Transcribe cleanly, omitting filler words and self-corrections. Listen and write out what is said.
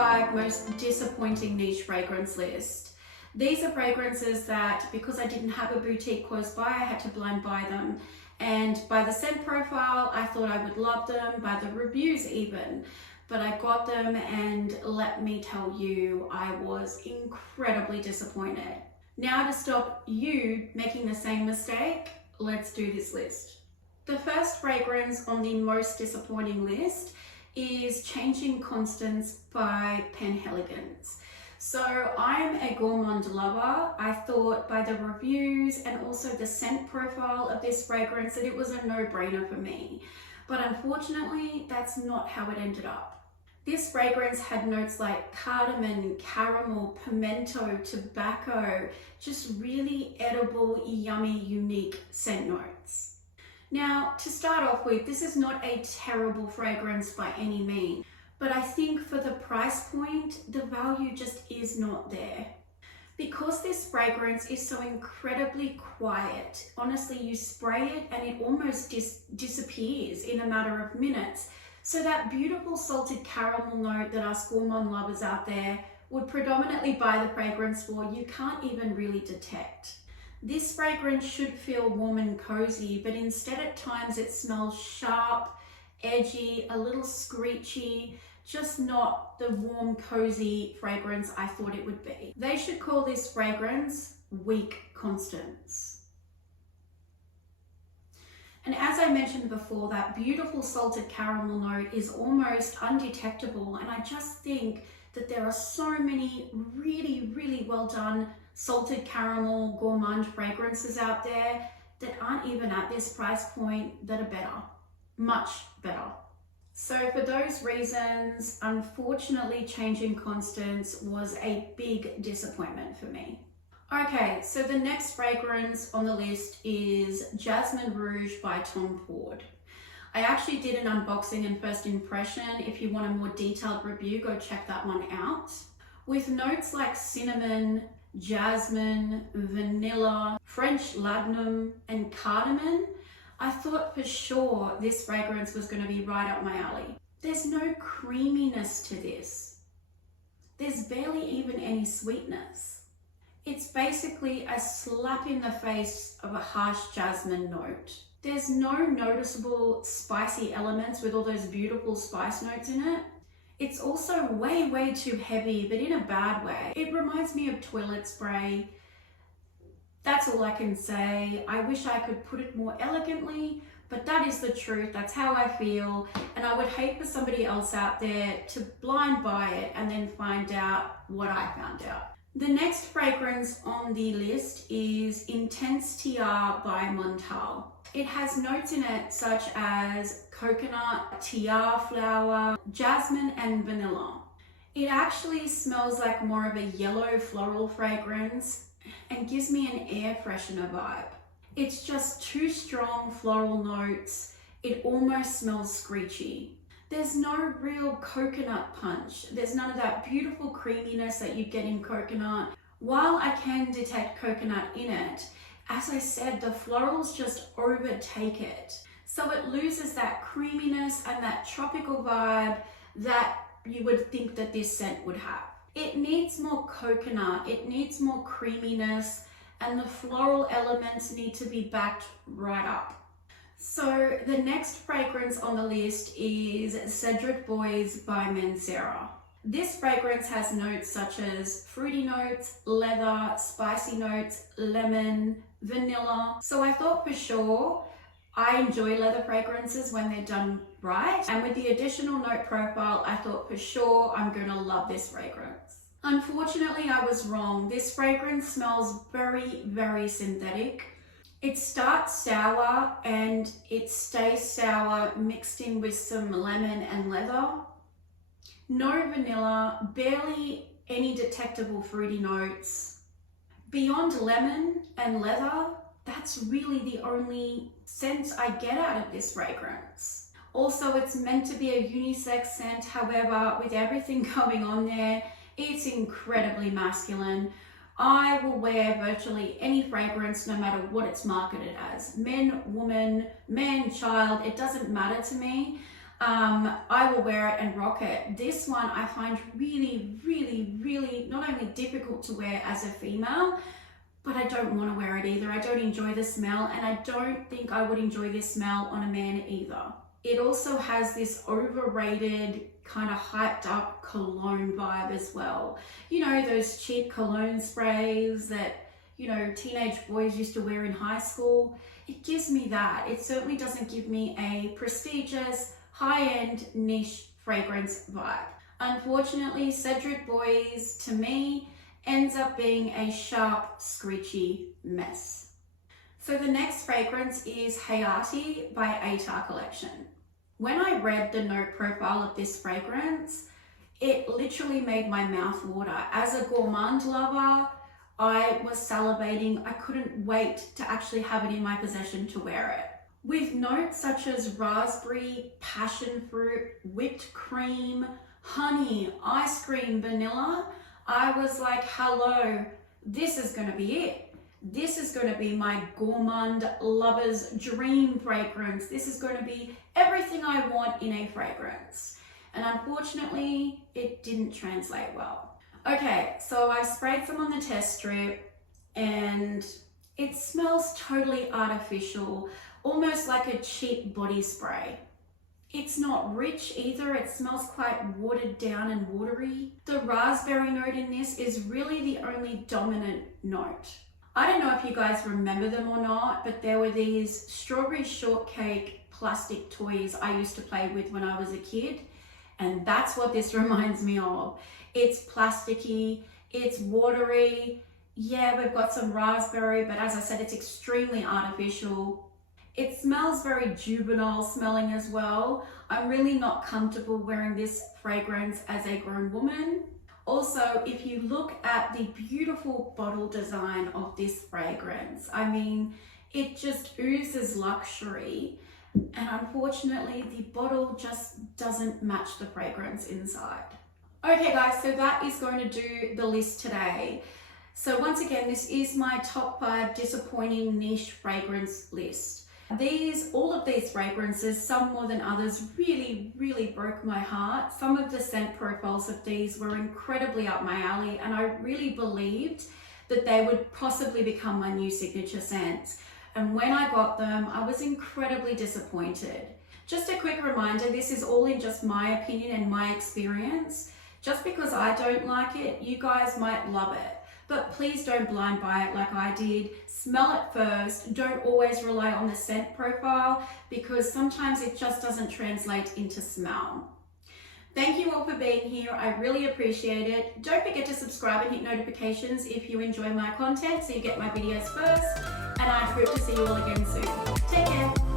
5 most disappointing niche fragrance list. These are fragrances that, because I didn't have a boutique close by, I had to blind buy them. And by the scent profile, I thought I would love them, by the reviews even. But I got them, and let me tell you, I was incredibly disappointed. Now, to stop you making the same mistake, let's do this list. The first fragrance on the most disappointing list is Changing Constance by Penhaligon's. So I'm a gourmand lover. I thought by the reviews and also the scent profile of this fragrance that it was a no-brainer for me. But unfortunately, that's not how it ended up. This fragrance had notes like cardamom, caramel, pimento, tobacco, just really edible, yummy, unique scent notes. Now, to start off with, this is not a terrible fragrance by any means, but I think for the price point, the value just is not there. Because this fragrance is so incredibly quiet, honestly, you spray it and it almost disappears in a matter of minutes. So that beautiful salted caramel note that us gourmand lovers out there would predominantly buy the fragrance for, you can't even really detect. This fragrance should feel warm and cozy, but instead at times it smells sharp, edgy, a little screechy, just not the warm, cozy fragrance I thought it would be. They should call this fragrance Weak Constance. And as I mentioned before, that beautiful salted caramel note is almost undetectable. And I just think that there are so many really, really well done salted caramel gourmand fragrances out there that aren't even at this price point that are better, much better. So for those reasons, unfortunately, Changing Constance was a big disappointment for me. Okay, so the next fragrance on the list is Jasmine Rouge by Tom Ford. I actually did an unboxing and first impression. If you want a more detailed review, go check that one out. With notes like cinnamon, jasmine, vanilla, French laudanum, and cardamom, I thought for sure this fragrance was going to be right up my alley. There's no creaminess to this. There's barely even any sweetness. It's basically a slap in the face of a harsh jasmine note. There's no noticeable spicy elements with all those beautiful spice notes in it. It's also way, way too heavy, but in a bad way. It reminds me of toilet spray. That's all I can say. I wish I could put it more elegantly, but that is the truth. That's how I feel. And I would hate for somebody else out there to blind buy it and then find out what I found out. The next fragrance on the list is Intense Tiare by Montal. It has notes in it such as coconut, tiare flower, jasmine, and vanilla. It actually smells like more of a yellow floral fragrance and gives me an air freshener vibe. It's just too strong floral notes. It almost smells screechy. There's no real coconut punch. There's none of that beautiful creaminess that you get in coconut. While I can detect coconut in it, as I said, the florals just overtake it. So it loses that creaminess and that tropical vibe that you would think that this scent would have. It needs more coconut, it needs more creaminess, and the floral elements need to be backed right up. So the next fragrance on the list is Cedric Boys by Mancera. This fragrance has notes such as fruity notes, leather, spicy notes, lemon, vanilla. So I thought for sure I enjoy leather fragrances when they're done right. And with the additional note profile, I thought for sure I'm gonna love this fragrance. Unfortunately, I was wrong. This fragrance smells very, very synthetic. It starts sour and it stays sour mixed in with some lemon and leather. No vanilla, barely any detectable fruity notes. Beyond lemon and leather, that's really the only scent I get out of this fragrance. Also, it's meant to be a unisex scent. However, with everything going on there, it's incredibly masculine. I will wear virtually any fragrance no matter what it's marketed as. Men, woman, man, child, it doesn't matter to me. I will wear it and rock it. This one I find really not only difficult to wear as a female, but I don't want to wear it either. I don't enjoy the smell, and I don't think I would enjoy this smell on a man either. It also has this overrated, kind of hyped up cologne vibe as well. You know, those cheap cologne sprays that, you know, teenage boys used to wear in high school. It gives me that. It certainly doesn't give me a prestigious, high-end, niche fragrance vibe. Unfortunately, Cedric Boys, to me, ends up being a sharp, screechy mess. So the next fragrance is Hayati by Hayati Collection. When I read the note profile of this fragrance, it literally made my mouth water. As a gourmand lover, I was salivating. I couldn't wait to actually have it in my possession to wear it. With notes such as raspberry, passion fruit, whipped cream, honey, ice cream, vanilla, I was like, hello, this is gonna be it. This is gonna be my gourmand lover's dream fragrance. This is gonna be everything I want in a fragrance. And unfortunately, it didn't translate well. Okay, so I sprayed some on the test strip and it smells totally artificial, almost like a cheap body spray. It's not rich either. It smells quite watered down and watery. The raspberry note in this is really the only dominant note. I don't know if you guys remember them or not, but there were these strawberry shortcake plastic toys I used to play with when I was a kid, and that's what this reminds me of. It's plasticky, it's watery. Yeah, we've got some raspberry, but as I said, it's extremely artificial. It smells very juvenile smelling as well. I'm really not comfortable wearing this fragrance as a grown woman. Also, if you look at the beautiful bottle design of this fragrance, I mean, it just oozes luxury. And unfortunately, the bottle just doesn't match the fragrance inside. Okay guys, so that is going to do the list today. So once again, this is my top 5 disappointing niche fragrance list. All of these fragrances, some more than others, really broke my heart. Some of the scent profiles of these were incredibly up my alley, and I really believed that they would possibly become my new signature scents. And when I got them, I was incredibly disappointed. Just a quick reminder, this is all in just my opinion and my experience. Just because I don't like it, you guys might love it. But please don't blind buy it like I did. Smell it first. Don't always rely on the scent profile because sometimes it just doesn't translate into smell. Thank you all for being here. I really appreciate it. Don't forget to subscribe and hit notifications if you enjoy my content so you get my videos first. And I hope to see you all again soon. Take care.